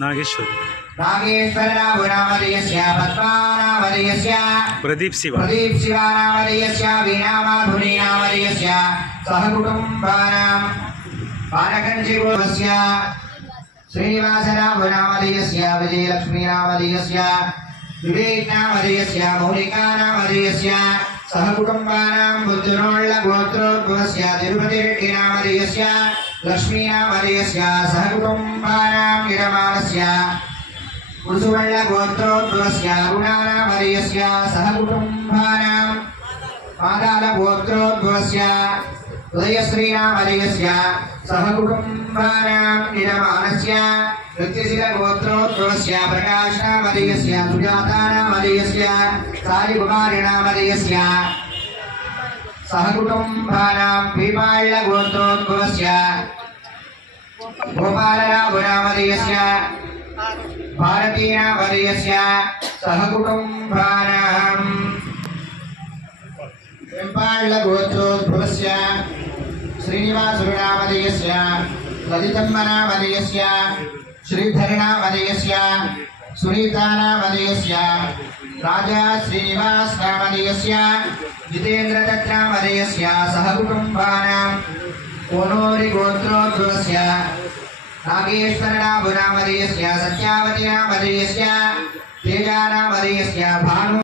Nageshwar नागेश्वरनामधेयस्य पद्मानामधेयस्य Pradeep शिवानामधेयस्य वीणामाधुरीनामधेयस्य सहकुटुम्बानां पानकञ्चिगोपस्य श्रीनिवासनामधेयस्य विजयलक्ष्मीनामधेयस्य विवेकनामधेयस्य मौलिकानामधेयस्य सहकुटुम्बानां बुद्धुनोळ्ळगोत्रोद्भवस्य तिरुपतिरेड्डिनामधेयस्य लक्ष्मीनामधेयस्य सहकुटुम्बानां गिरमाणस्य उर्सुवळ्ळगोत्रोद्भवस्य अरुणानामधेयस्य सहकुटुम्बानां पादालगोत्रोद्भवस्य उदयश्रीनामधेयस्य सहकुटुम्बानां गिरमाणस्य नृत्यशिलगोत्रोद्भवस्य प्रकाशनामधेयस्य सुजातानामधेयस्य सारिकुमारिणामधेयस्य सहकुटुम्बानां भीमाळ्ळगोत्रोद्भवस्य गोपालनामधेयस्य भारतीनामधेयस्य सहकुटुम्बानां वेम्पाळ्ळगोत्रोद्भवस्य श्रीनिवासनामधेयस्य ललितम्मनामधेयस्य श्रीधरनामधेयस्य सुनीतानामधेयस्य Raja श्रीनिवासनामधेयस्य जितेन्द्रदत्तनामधेयस्य सहकुटुम्बानां कोनोरिगोत्रोद्भवस्य नागेश्वरनामधेयस्य सत्यावतीनामधेयस्य तेजानामधेयस्य Bhanu